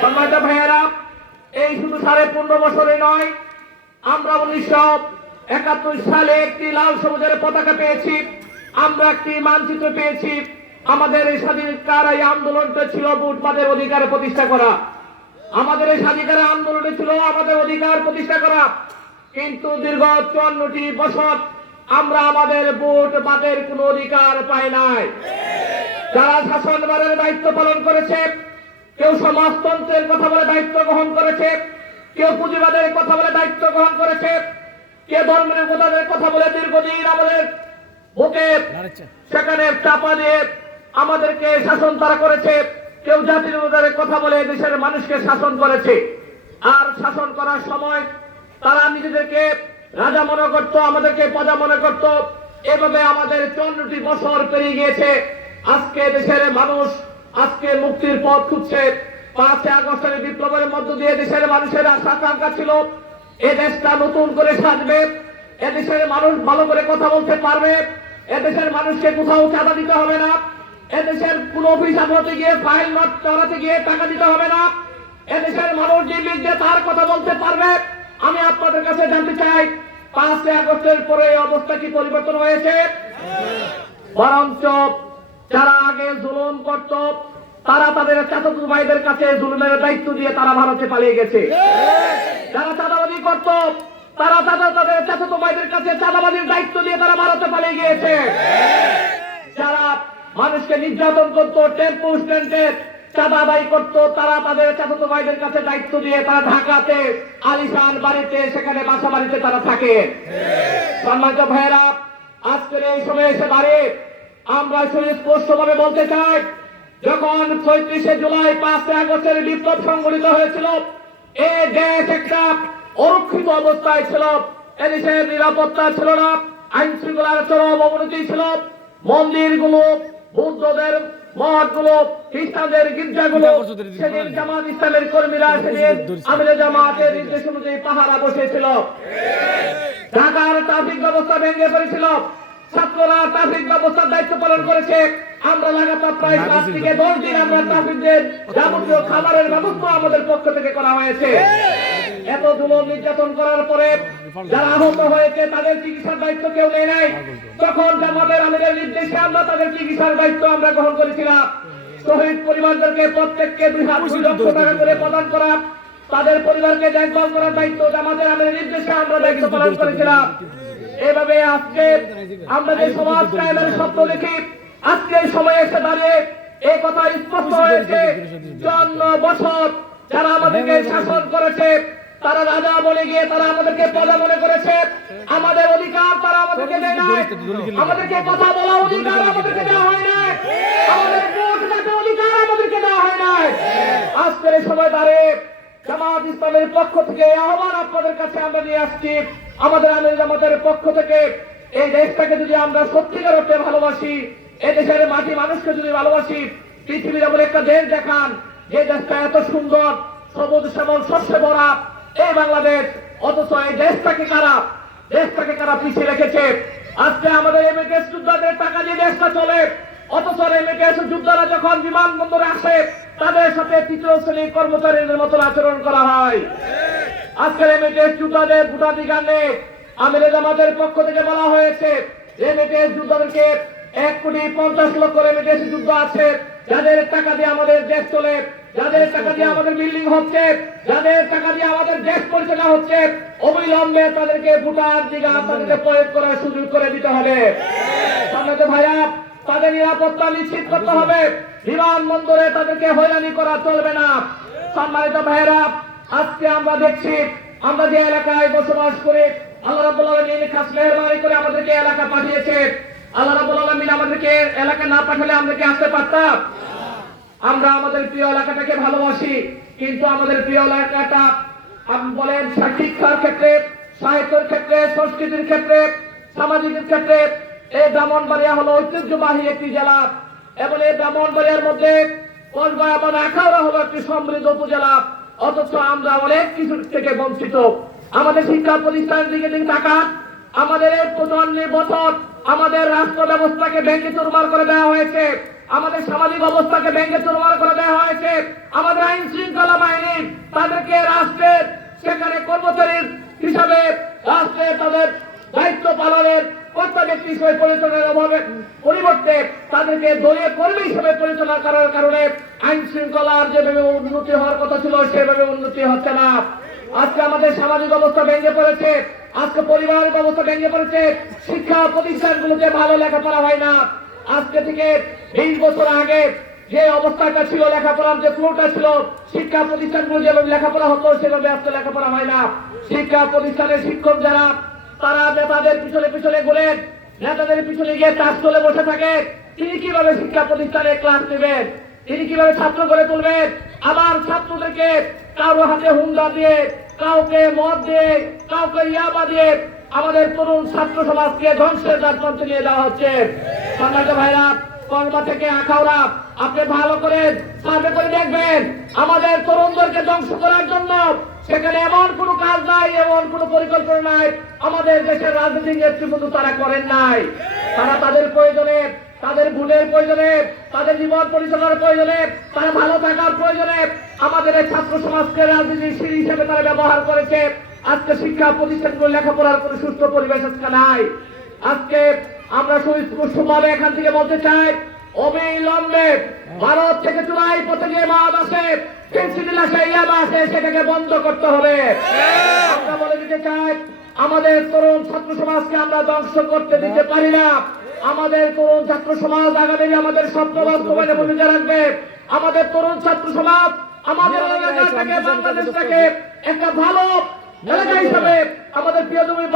সম্মানিত ভাইয়েরা, এই শুধু 15.5 বছরে নয়, আমরা 1971 সালে একটি লাল সবুজের পতাকা পেয়েছি, আমরা একটি মানচিত্র পেয়েছি। আমাদের এই স্বাধীনতার এই আন্দোলনটা ছিল ভোটবাদের অধিকার প্রতিষ্ঠা করা। আমাদের এই স্বাধীনতার আন্দোলনে ছিল আমাদের অধিকার প্রতিষ্ঠা করা। কিন্তু দীর্ঘ 54টি বছর আমরা আমাদের ভোটবাদের কোনো অধিকার পাই নাই। যারা শাসনভারের দায়িত্ব পালন করেছে, কেউ সমাজতন্ত্রের কথা বলে দায়িত্ব গ্রহণ করেছে, কেউ পুঁজিবাদের কথা বলে দায়িত্ব গ্রহণ করেছে, কেউ ধর্মনিরপেক্ষতার কথা বলে দীর্ঘদিন আমাদের বুকে সেখানে চাপা দিয়ে আমাদেরকে শাসন তারা করেছে, কেউ জাতীয়তাবাদের কথা বলে দেশের মানুষকে শাসন করেছে। আর শাসন করার সময় তারা নিজেদেরকে রাজা মনে করত, আমাদেরকে প্রজা মনে করত। এভাবে আমাদের 54টি বছর পেরিয়ে গিয়েছে। আজকে দেশের মানুষ আজকে মুক্তির পথ খুঁজছে। 5 আগস্টের বিপ্লবের মধ্য দিয়ে দেশের মানুষের আশা আকাঙ্ক্ষা ছিল এ দেশটা নতুন করে সাজবে, এদেশের মানুষ ভালো করে কথা বলতে পারবে, এদেশের মানুষকে কোথাও চাঁদা দিতে হবে না, এদেশের কোন অফিস আদালতে গিয়ে ফাইল নট করাতে গিয়ে টাকা দিতে হবে না, এদেশের মানুষ নির্বিঘ্নে তার কথা বলতে পারবে। আমি আপনাদের কাছে জানতে চাই, 5 আগস্টের পরে এই অবস্থা কি পরিবর্তন হয়েছে? বরঞ্চ যারা আগে জুলুম করত তারা তাদের চাচাতো ভাইদের কাছে জুলুমের দায়িত্ব দিয়ে তারা ভারতে পালিয়ে গেছে। যারা চাঁদাবাজি করত তারা তাদের চাচাতো ভাইদের কাছে চাঁদাবাজির দায়িত্ব দিয়ে তারা ভারতে পালিয়ে গিয়েছে। যারা মানুষকে নির্যাতন করত, টেম্পো স্ট্যান্ডে চাঁদা আদায় করত, তারা তাদের চাচাতো ভাইদের কাছে দায়িত্ব দিয়ে তারা ঢাকাতে আলিশান বাড়িতে সেখানে বাসা বাড়িতে তারা থাকে। সম্মানিত ভাইয়েরা, আজকের এই সময় এসে দাঁড়িয়ে আমরা সুস্পষ্টভাবে বলতে চাই, যখন 36শে জুলাই 5 আগস্টের বিপ্লব সংগঠিত হয়েছিল, এই দেশ একটা অরক্ষিত অবস্থায় ছিল। এদেশের নিরাপত্তা ছিল না, আইন শৃঙ্খলার চরম অবনতি ছিল। মন্দিরগুলো, বৌদ্ধদের মঠগুলো, খ্রিস্টানদের গির্জাগুলো, সেদিন জামাত ইসলামের কর্মীরা সেদিন আমিরে জামাতের নির্দেশ অনুযায়ী পাহারা বসেছিল। ঢাকার ট্রাফিক ব্যবস্থা ভেঙে পড়েছিল, ছাত্ররা ট্রাফিক ব্যবস্থার দায়িত্ব পালন করেছে। আমরা লাগাতার প্রায় 5 থেকে 10 দিন আমরা ট্রাফিকদের যাবতীয় খাবারের ব্যবস্থা আমাদের পক্ষ থেকে করা হয়েছে। এত জুলুম নির্যাতন করার পরে যারা আহত হয়েছে তাদের চিকিৎসার দায়িত্ব কেউ নেয় নাই। তখন জামাতের আমিরের নির্দেশে আমরা তাদের চিকিৎসার দায়িত্ব আমরা গ্রহণ করেছিলাম। শহীদ পরিবারদেরকে প্রত্যেককে 2 লক্ষ টাকা করে প্রদান করা, তাদের পরিবারকে দেখভাল করার দায়িত্ব জামাতের আমিরের নির্দেশে আমরা দায়িত্ব পালন করেছিলাম। এভাবে আজকে আমরা যে সমাজ কায়েমের স্বপ্ন দেখি, আজকে এই সময়ে এসে দাঁড়িয়ে এই কথা স্পষ্ট হয়েছে, 54 বছর যারা আমাদেরকে শাসন করেছে, তারা রাজা বলে গিয়ে তারা আমাদেরকে প্রজা মনে করেছে। আমাদের অধিকার তারা আমাদেরকে দেয় নাই, আমাদেরকে কথা বলা অধিকার আমাদেরকে দেওয়া হয় নাই, আমাদের ভোট দেওয়ার অধিকার আমাদেরকে দেওয়া হয় নাই। আজকের এই সময় দাঁড়িয়ে জামাত ইসলামের পক্ষ থেকে আহ্বান আপনাদের কাছে আমরা নিয়ে আসছি। আমাদের আমির জামাতের পক্ষ থেকে এই দেশটাকে যদি আমরা সত্যিকার অর্থে ভালোবাসি, এই দেশের মাটি মানুষকে যদি ভালোবাসি, পৃথিবীর এমন একটা দেশ দেখান যে দেশটা এত সুন্দর, সবুজ শ্যামল শস্যে ভরা এই বাংলাদেশ, অথচ এই দেশটাকে কারা পিছিয়ে রেখেছে। আজকে আমাদের এমএটিএস যোদ্ধাদের টাকা দিয়ে দেশটা চলে, অথচ এমএটিএস যোদ্ধারা যখন বিমানবন্দরে আসে তাদের সাথে 3য় শ্রেণীর কর্মচারীদের মতো আচরণ করা হয়। আজকের এমএটিএস যোদ্ধাদের ভোটাধিকার নেই। আমিরে জামাতের পক্ষ থেকে বলা হয়েছে এমএটিএস যোদ্ধাদেরকে 1,50,00,000 এমএটিএস যোদ্ধা আছে, যাদের টাকা দিয়ে আমাদের দেশ চলে, যাদের টাকা দিয়ে আমাদের বিল্ডিং হচ্ছে, যাদের টাকা দিয়ে আমাদের দেশ পরিচালনা হচ্ছে, অবিলম্বে তাদেরকে ভোটাধিকার তাদেরকে প্রয়োগ করার সুযোগ করে দিতে হবে। সম্মানিত ভাইরা, তাদের নিরাপত্তা নিশ্চিত করতে হবে, বিমানবন্দরে তাদেরকে হয়রানি করা চলবে না। সম্মানিত ভাইরা, আজকে আমরা দেখছি আমরা যে এলাকায় বসবাস করি, আল্লাহ রাব্বুল আলামিন খাস মেহেরবানি করে আমাদেরকে এলাকা পাঠিয়েছে। আল্লাহ রাব্বুল আলামিন আমাদেরকে এলাকা না পাঠালে আমরা কি আসতে পারতাম? আমরা আমাদের প্রিয় এলাকাটাকে ভালোবাসি, কিন্তু আমাদের প্রিয় এলাকাটা বলেন শিক্ষার ক্ষেত্রে, সাহিত্যের ক্ষেত্রে, সংস্কৃতির ক্ষেত্রে, সামাজিক ক্ষেত্রে এই ব্রাহ্মণবাড়িয়া হলো ঐতিহ্যবাহী একটি জেলা, এবং এই ব্রাহ্মণবাড়িয়ার মধ্যে কসবা এবং আখাউড়া হলো একটি সমৃদ্ধ উপজেলা, অথচ আমরা অনেক কিছু থেকে বঞ্চিত। আমাদের শিক্ষা প্রতিষ্ঠানের দিকে তাকান, আমাদের এই 55 বছর আমাদের রাষ্ট্র ব্যবস্থাকে ভেঙে চুরমার করে দেওয়া হয়েছে। আমাদের সামাজিক অবস্থাকে ভেঙে চুরমার করে দেওয়া হয়েছে। আমাদের আইন শৃঙ্খলা বাহিনী তাদেরকে রাষ্ট্রের সেখানে কর্মচারী হিসাবে রাষ্ট্রে তাদের দায়িত্ব পালনের কর্তব্য হিসেবে পরিচালনার অভাবে পরিবর্তে তাদেরকে দলীয় কর্মী হিসেবে পরিচালনা করার কারণে আইন শৃঙ্খলার যেভাবে উন্নতি হওয়ার কথা ছিল সেভাবে উন্নতি হচ্ছে না। আজকে আমাদের সামাজিক অবস্থা ভেঙে পড়েছে, আজকে পরিবারের অবস্থা ভেঙে পড়েছে, শিক্ষা প্রতিষ্ঠানগুলোতে ভালো লেখাপড়া হয় না। আজকে থেকে 20 বছর আগে যে অবস্থাটা ছিল, লেখাপড়ার যে ফ্লোটা ছিল, শিক্ষা প্রতিষ্ঠানগুলো যেভাবে লেখাপড়া হতো সেভাবে আজকে লেখাপড়া হয় না। শিক্ষা প্রতিষ্ঠানের শিক্ষক যারা তারা নেতাদের পিছনে পিছনে ঘুরেন, নেতাদের পিছনে গিয়ে তাস চলে বসে থাকে। তিনি কিভাবে শিক্ষা প্রতিষ্ঠানে ক্লাস নেবেন? তিনি কিভাবে ছাত্র গড়ে তুলবেন? আমার ছাত্রদেরকে কারো হাতে হুন্ডা দিয়ে, কাউকে মদ দিয়ে, কাউকে ইয়াবা দিয়ে আমাদের তরুণ ছাত্র সমাজকে ধ্বংসের দ্বার প্রান্তে নিয়ে যাওয়া হচ্ছে। সম্মানিত ভাইরা, কলমা থেকে আখাউড়া আপনি ভালো করে সার্ভে করে দেখবেন, আমাদের তরুণদেরকে ধ্বংস করার জন্য সেখানে এমন কোনো কাজ নাই, এমন কোনো পরিকল্পনা নাই। আমাদের দেশের রাজনৈতিক নেতৃবৃন্দ তারা করেন নাই। তারা তাদের প্রয়োজনে, তাদের ভুলের প্রয়োজনে, তাদের জীবন পরিচালনার প্রয়োজনে, তারা ভালো থাকার প্রয়োজনে আমাদের এই ছাত্র সমাজকে রাজনীতির সিঁড়ি হিসেবে তারা ব্যবহার করেছে। আজকে শিক্ষা প্রতিষ্ঠানগুলো লেখাপড়ার কোনো সুস্থ পরিবেশ আজকে নাই। আজকে আমরা সুস্পষ্টভাবে এখান থেকে বলতে চাই, অবিলম্বে ভারত থেকে চুরাই পথে যে মাদ আছে, ফেন্সিডিল আছে, ইয়াবা আছে, সেটাকে বন্ধ করতে হবে। আমরা বলে দিতে চাই, আমাদের তরুণ ছাত্র সমাজকে আমরা ধ্বংস করতে দিতে পারি না। আমাদের তরুণ ছাত্র সমাজ আগামী আমাদের স্বপ্ন বাস্তবায়নে ভূমিকা রাখবে। আমাদের তরুণ ছাত্র সমাজ আমাদের এলাকাটাকে, বাংলাদেশটাকে একটা ভালো এলাকা হিসাবে আমাদের প্রিয় জমি